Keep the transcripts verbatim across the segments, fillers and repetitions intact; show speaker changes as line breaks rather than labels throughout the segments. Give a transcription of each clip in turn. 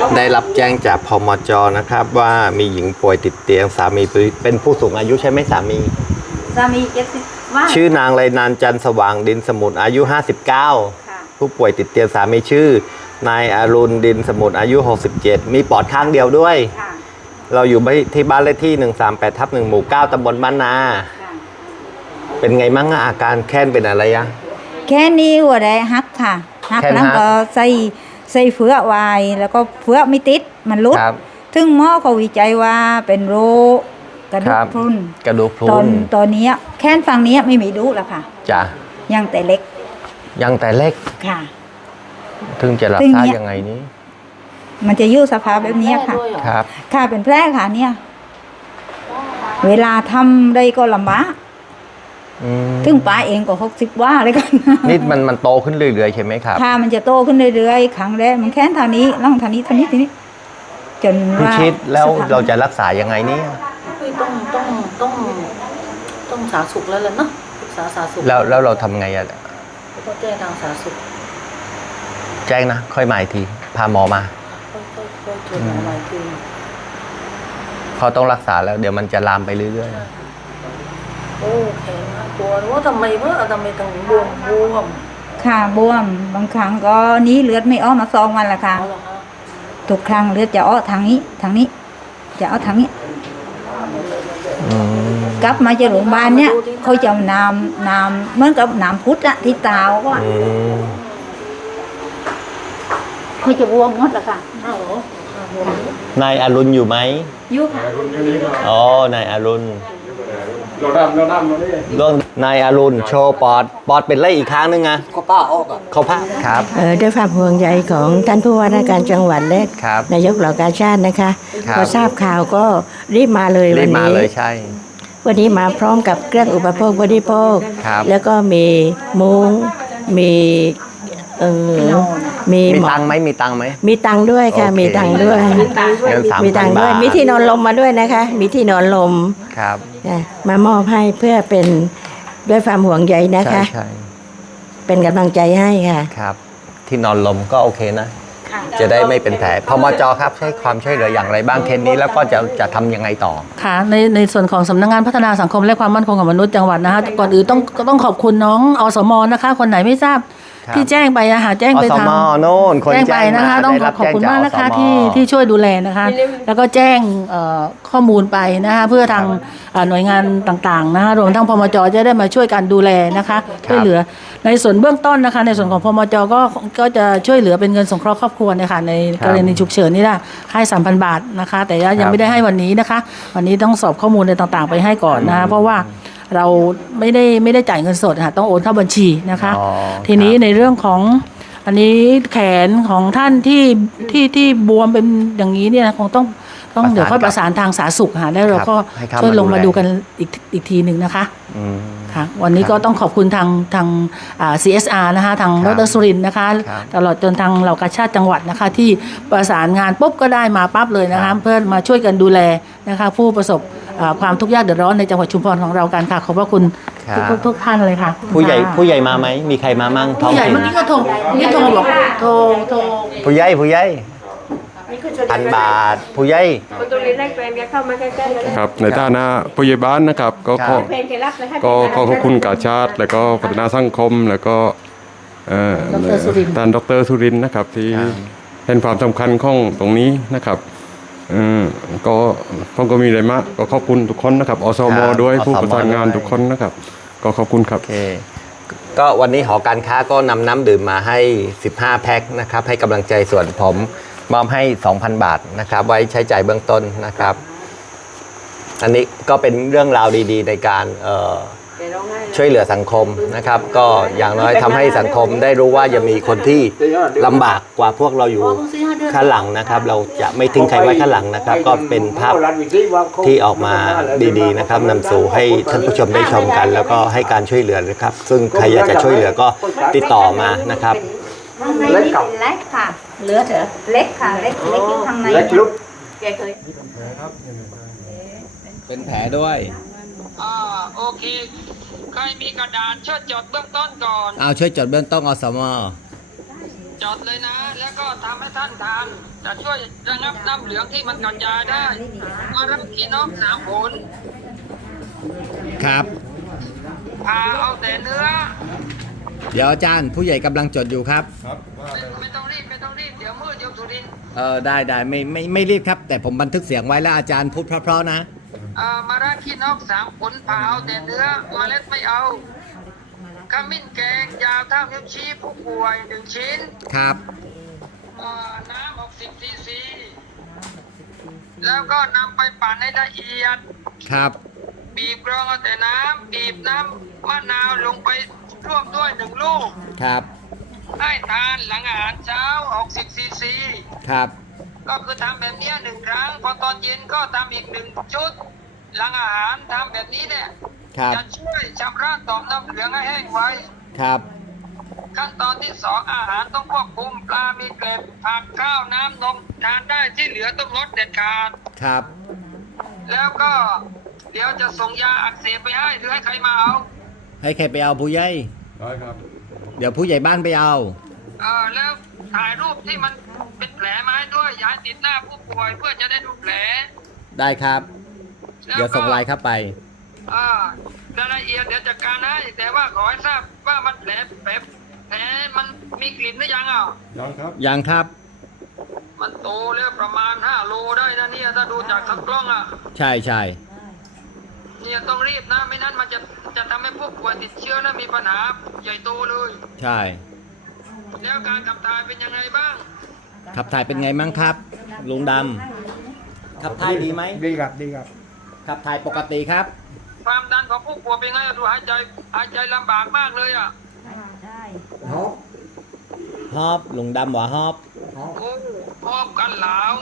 ได้รับแจ้งจากพมจ.นะครับว่ามีหญิงป่วยติดเตียงสามีเป็นผู้สูงอายุใช่ไหมสามี
สามีเจ็ดสิบว่า
ชื่อนางไรนานจันทร์สว่างดินสมุทรอายุห้าสิบเก้าผู้ป่วยติดเตียงสามีชื่อนายอรุณดินสมุทรอายุหกสิบเจ็ดมีปอดข้างเดียวด้วยเราอยู่ที่บ้านเลขที่หนึ่งสามแปดทับหนึ่งหมู่เก้าตำบลบ้านนาเป็นไงมั่งอาการแค้นเป็นอะไรอะ
แค่นี้หัวได้ฮักค่ะฮักแล้วก็ใส่ใส่เฟือกไว้แล้วก็เฟือกไม่ติดมันลุดถึงหมอเขาวิจัยว่าเป็นโรคกระดูกพรุน
กระดูกพรุน
ตอนตอนนี้แค้นฝั่งนี้ไม่มีดูแล้วค่ะ
จ้ะ
ยังแต่เล็ก
ยังแต่เล็ก
ค่ะ
ถึงจะรักษายังไงนี้
มันจะยุ่สภาพแบบนี้ค่ะ
ครับ
ค่ะเป็นแผลค่ะเนี่ยเวลาทำได้ก็ลำบากถึงป้าเองก็หกสิบว่าเลยกัน
นี่มันมันโตขึ้นเรื่อยๆใช่ไหมครับ
ค่ะมันจะโตขึ้นเรื่อยๆครั้งแรกมันแค่เท่านี้ล่องเท่านี้เท่านี้ทีนี้จนว่า
คิดแล้วเราจะรักษายังไงนี่
ต้องต้องต้องต้องสาธารณสุขแล้วเลยเนาะศึกษาสาธารณสุข
แล้วแล้วเราทำไงอะ
ก็แจ้งทางสาธารณสุข
แจ้งนะค่อยมาอีกทีพาหมอมา
ค่อยๆค่อยๆชวนหมอมาอีกที
เขาต้องรักษาแล้วเดี๋ยวมันจะลามไปเรื่อย
ๆโอ้แข็งนะตัวว่าทำไมเมื่อทำไมต้องบวมบวม
ค่ะบวมบางครั้งก็นี้เลือดไม่ออกมาสองวันละค่ะทุกครั้งเลือดจะออกทางนี้ทางนี้จะออกทางนี้กลับมาจากโรงพยาบาลเนี่ยเขาจะน้ำน้ำเหมือนกับน้ำพุทธอะที่ตาก็เขาจะบวมหมดละค่ะ
นายอรุณอยู่ไหม
อยู่ค่ะ
อ๋อนายอรุณเราดำเราดำเราเนี่ยเรื่องนายอรุณโชว์ปอดปอดเป็นไรอีกครั้งนึงไง
เขาป้าออกอ่ะ
เขาผ้าครับ
ด้วยความห่วงใยของท่านผู้ว่าราชการจังหวัดและนายกเหล่ากาชาตินะคะพอทราบข่าวก็รีบมาเลยวันนี้รีบ
มาเลยใช่
วันนี้มาพร้อมกับเครื่องอุปโภคบริโภคแล้วก็มีมุ้งมีเออมี
มีตังไหมมีตังไหม
มีตังด้วยค่ะมีตังด้วยมีตังด้วยมีที่นอนลมมาด้วยนะคะมีที่นอนลม
ครับ
มามอบให้เพื่อเป็นด้วยความห่วงใยนะคะเป็นกำลังใจให้ค่ะ
ครับที่นอนลมก็โอเคนะจะได้ไม่เป็นแผลพมจ.ครับให้ความช่วยเหลืออย่างไรบ้างเคสนี้แล้วก็จะจะทำยังไงต่อ
ค่ะในในส่วนของสำนักงานพัฒนาสังคมและความมั่นคงของมนุษย์จังหวัดนะคะก่อนอื่นต้องต้องขอบคุณน้องอสม.นะคะคนไหนไม่ทราบที่แจ้งไปอะค่ะแจ้งไปทางแจ้งไปนะคะต้องขอบคุณมากนะคะที่ที่ช่วยดูแลนะคะแล้วก็แจ้งข้อมูลไปนะคะเพื่อทางหน่วยงานต่างๆนะคะรวมทั้งพมจ.จะได้มาช่วยกันดูแลนะคะช่วยเหลือในส่วนเบื้องต้นนะคะในส่วนของพมจ.ก็ก็จะช่วยเหลือเป็นเงินสงเคราะห์ครอบครัวเนี่ยค่ะในกรณีฉุกเฉินนี่ละให้สามพันบาทนะคะแต่ยังไม่ได้ให้วันนี้นะคะวันนี้ต้องสอบข้อมูลในต่างๆไปให้ก่อนนะคะเพราะว่าเราไม่ได้ไม่ได้จ่ายเงินสดค่ะต้องโอนเข้าบัญชีนะคะทีนี้ในเรื่องของอันนี้แขนของท่านที่ที่ที่บวมเป็นอย่างนี้เนี่ยคงต้องต้องเดี๋ยวค่อยประสานทางสาธารณสุขค่ะแล้วเราก็ช่วยลงมาดูกันอีกอีกทีหนึ่งนะคะค่ะวันนี้ก็ต้องขอบคุณทางทาง ซี เอส อาร์ นะคะทางดร.สุรินทร์นะคะตลอดจนทางเหล่ากาชาติจังหวัดนะคะที่ประสานงานปุ๊บก็ได้มาปั๊บเลยนะคะเพื่อมาช่วยกันดูแลนะคะผู้ประสบความทุกข์ยากเดือดร้อนในจังหวัดชุมพรของเรากันค่ะขอบพระคุณทุกทุกท่านเลยค่ะ
ผู้ใหญ่ผู้ใหญ่มาไหมมีใครมามั่ง
ผู้ใหญ่เมื่อกี้ก็โทรนี่โทรบอกโทรโทร
ผู้ใหญ่ผู้ใหญ่พันบาทผู้ใหญ่
ครับในฐานะผู้ใหญ่บ้านนะครับก็ขอก็ขอขอบคุณกาชาติแล้วก็พัฒนาสังคมแล้วก็ท่านดร.สุรินทร์นะครับที่เห็นความสำคัญของตรงนี้นะครับก็ผมก็มีอะไรมากก็ขอบคุณทุกคนนะครับอสม.ด้วยผู้ประสานงานทุกคนนะครับก็ขอบคุณครับ
ก็วันนี้หอการค้าก็นำน้ำดื่มมาให้สิบห้าแพ็คนะครับให้กำลังใจส่วนผมมอบให้ สองพัน บาทนะครับไว้ใช้จ่ายเบื้องต้นนะครับอันนี้ก็เป็นเรื่องราวดีๆในการช่วยเหลือสังคมนะครับก็อย่างน้อยทำให้สังคมได้รู้ว่ายังมีคนที่ลำบากกว่าพวกเราอยู่ข้างหลังนะครับเราจะไม่ทิ้งใครไว้ข้างหลังนะครับก็เป็นภาพที่ออกมาดีๆนะครับนำสู่ให้ท่านผู้ชมได้ชมกันแล้วก็ให้การช่วยเหลือนะครับซึ่งใครอยากจะช่วยเหลือก็ติดต่อมานะครับ
เล็กเล็กค่ะเหลือเถอะเล็กค่ะเล็กเล็กอยู่ข้างในเล็กลุกแกเคย
เป็นแผลด้วย
อ่าโอเคใครมีกระดาษช่วยจดเบื้องต้นก่อน
เอาช่วยจดเบื้องต้นอสม
จดเลยนะ แล้วก็ทำให้ท่านทานจะช่วยระงับน้ำเหลืองที่มันกระจายได้มารับขี้นกสามผล
ครับ
พาเอาแต่เนื้อ
เดี๋ยวอาจารย์ผู้ใหญ่กำลังจดอยู่ครับ
ไม่ไม่ต้องรีบไม่ต้องรีบเดี๋ยวมืดเดี๋ยวสุรินทร์
เออได้ได้ไม่ไม่ไม่รีบครับ แต่ผมบันทึกเสียงไว้แล้วอาจารย์พูดเพราะๆนะ
อ่ามาระขี้นกสามผลพาเอาแต่เนื้อเมล็ดไม่เอาขมิ้นแกงยาวเท่านิ้วชี้ผู้ป่วยหนึ่งชิ้น
ครับ
อ่าน้ำหกสิบซีซีแล้วก็นำไปปั่นให้ละเอียด
ครับ
บีบกรองเอาแต่น้ำบีบน้ำมะนาวลงไปร่วมด้วยหนึ่งลูก
ครับ
ให้ทานหลังอาหารเช้าหกสิบซีซี
ครับ
ก็คือทำแบบเนี้ยหนึ่งครั้ง พอตอนเย็นก็ทำอีกหนึ่งชุด หลังอาหารทำแบบนี้เนี่ย
ครับ
จะช่วยชำระต่อมน้ำเหลืองให้แห้งไว
ครับ
ขั้นตอนที่สองอาหารต้องควบคุมปลา มีเกล็ดผักข้าวน้ำนมทานได้ที่เหลือต้องลดเด็ดขาด
ครับ
แล้วก็เดี๋ยวจะส่งยาอักเสบไปให้หรือให้ใครมาเอา
ให้ใครไปเอาผู้ใหญ่
ได้ครับ
เดี๋ยวผู้ใหญ่บ้านไปเอา
เออแล้วถ่ายรูปที่มันเป็นแผลมาให้ด้วยอย่าให้ติดหน้าผู้ป่วยเพื่อจะได้ดูแผล
ได้ครับ
แล้วก็
เดี๋ยวส่งไลน์เข้าไป
อ่ารายละเอียดเดี๋ยวจัดการให้แต่ว่าขอให้ทราบว่ามันแผลแผลแผลมันมีกลิ่นหรือยังอ่ะ
ยังครับ
ยังครับ
มันโตแล้วประมาณห้าโลได้นะเนี่ยถ้าดูจากทางกล้องอ่ะ
ใช่ใช่
เนี่ยต้องรีบนะไม่นั้นมันจะจะทำให้ผู้ป่วยติดเชื้อและมีปัญหาใหญ่โตเลย
ใช่
แล้วการขับถ่ายเป็นยังไงบ้าง
ขับถ่ายเป็นไงมั่งครับ ลุงดำขับถ่ายดีไหม
ดีครับดีครับ
ขับถ่ายปกติครับ
ความดันของผู้ป่วยเป็นไงดูหายใจหายใจลำบากมากเลยอ่ะ
ฮอบลุงดำหวาฮอบ
โอ้หอบกันหลาว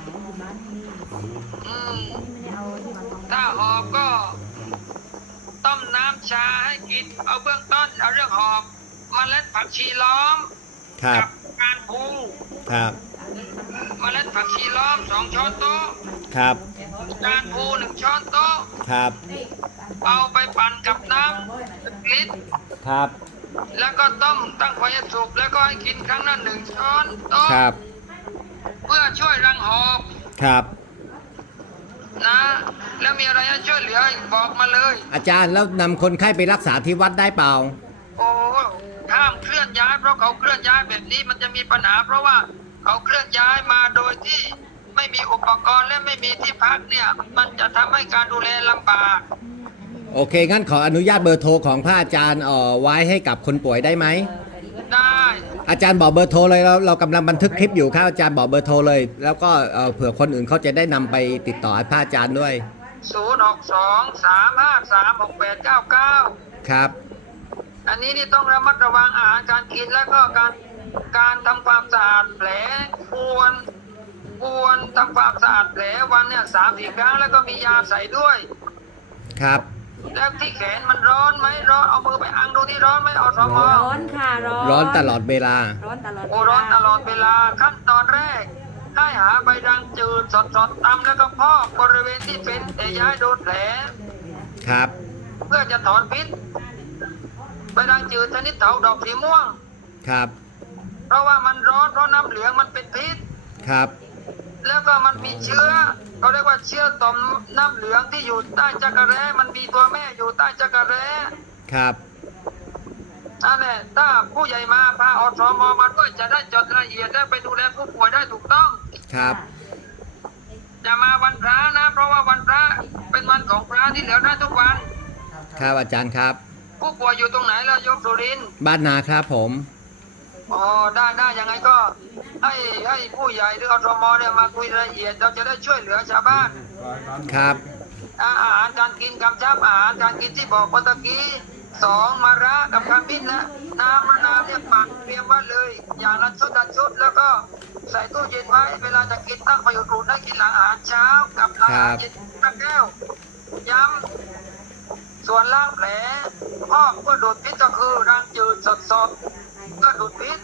อืมถ้าหอบก็ต้มน้ำชาให้กิน เอาเบื้องต้นเอาเรื่องหอบเมล็ดผักชีล้อม
ครับ
กัการพู
ครับ
เมล็ดผักชีล้อมสองช้อนโต๊ะ
ครับ
การพูหนึ่งช้อนโต๊ะ
ครับ
เอาไปปั่นกับน้ำหนึ่งลิตร
ครับ
แล้วก็ต้มตั้งไฟให้สุกแล้วก็ให้กินครั้งละหนึ่งช้อนโต๊ะ
ครับ
เพื่อช่วยรังหอบ
ครับ
นะ แล้วมีอะไรให้ช่วยเหลืออีกบอกมาเลย
อาจารย์แล้วนำคนไข้ไปรักษาที่วัดได้เปล่า
โอ้ห้ามเคลื่อนย้ายเพราะเขาเคลื่อนย้ายแบบนี้มันจะมีปัญหา เพราะว่าเขาเคลื่อนย้ายมาโดยที่ไม่มีอุปกรณ์และไม่มีที่พักเนี่ย มันจะทำให้การดูแลลำบาก
โอเค งั้นขออนุญาตเบอร์โทรของพระอาจารย์เอ่อไว้ให้กับคนป่วยได้ไหม
ได้
อาจารย์บอกเบอร์โทรเลยเราเรากำลังบันทึกคลิปอยู่ครับอาจารย์บอกเบอร์โทรเลย แล้วก็เอ่อเผื่อคนอื่นเขาจะได้นำไปติดต่อให้พระอาจารย์ด้วย
ศูนย์หกสองสามห้าสามหกแปดเก้าเก้า
ครับ
อันนี้นี่ต้องระมัดระวังอาหารการกินแล้วก็การการทำความสะอาดแผลควรควรทำความสะอาดแผลวันเนี่ยสามสี่ครั้งแล้วก็มียาใส่ด้วย
ครับ
แล้วที่แขนมันร้อนไหมร้อนเอามือไปอังดูที่ร้อนไหมอสม
ร้อนค่ะร้อน
ร้อนตลอดเวลา
ร้อนตลอด
โอ้ร้อนตลอดเวลาขั้นตอนแรกให้หาใบรังจืดสดๆตำแล้วก็พอกบริเวณที่เป็นแต่ย้ายโดนแผล
ครับ
เพื่อจะถอนพิษใบรังจืดชนิดเถาดอกสีม่วง
ครับ
เพราะว่ามันร้อนเพราะน้ำเหลืองมันเป็นพิษ
ครับ
แล้วก็มันมีเชื้อเขาเรียกว่าเชื้อต่อมน้ำเหลืองที่อยู่ใต้จักระแร้มันมีตัวแม่อยู่ใต้จักระแร้
ครับ
นั่นแหละถ้าผู้ใหญ่มาพาอสมมาด้วยจะได้จดรายละเอียดและไปดูแลผู้ป่วยได้ถูกต้อง
ครับ
จะมาวันพระนะ เพราะว่าวันพระเป็นวันของพระที่เหลือได้ทุกวัน
ครับอาจารย์ครับ
ผู้ป่วยอยู่ตรงไหนเรายกสุรินทร์
บ้านนาครับผม
อ๋อได้ได้ยังไงก็ให้ให้ผู้ใหญ่หรืออสมเนี่ยมาคุยรายละเอียดเราจะได้ช่วยเหลือชาวบ้าน
ครับ
อาหารการกินกำชับอาหารการกินที่บอกเมื่อกี้สองมาระกับขมิ้นนะน้ำมะนาวเนี่ยปั่นเตรียมไว้เลย อย่างละชุดละชุดแล้วก็ใส่ตู้เย็นไว้เวลาจะกินตั้งไปอุ่นๆได้กินหลังอาหารเช้ากับหลังอาหารเย็นตะแก้วย้ำส่วนล้างแผลพอกเพื่อดูดพิษก็คือรังจืดสดๆก็ดูดพิษ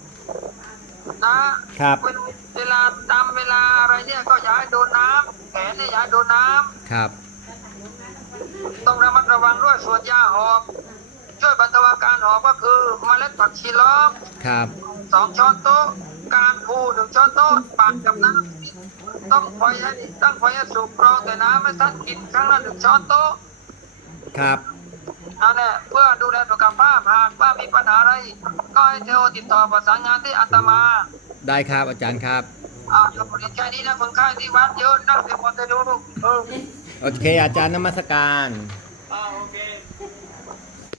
นะครับ เวลาตามเวลาอะไรเนี่ยก็อย่าให้โดนน้ำแขนเนี่ยอย่าให้โดนน้ำ
ครับ
ต้องระมัดระวังด้วยส่วนยาหอบช่วยบรรเทาอาการหอบก็คือเมล็ดผักชีล้อม
ครับ
สองช้อนโต๊ะการพูหนึ่งช้อนโต๊ะปั่นกับน้ำต้องปล่อยให้ต้องปล่อยให้สุกรองแต่น้ำไม่ทันกินครั้งละหนึ่งช้อนโต๊ะ
ครับ
นั่นแหละเพื่อดูแลสุขภาพหากว่ามีปัญหาอะไร ก็ให้เทโอติดต่อประสานงานที่อาตมา
ได้ครับอาจารย์ครับ
อ่าเราบริการนี้นะคนไข้ที่วัดเยอะนักเดี๋ยวพอจะดูลูกเออ
โอเคอาจารย์นมัสการ
ค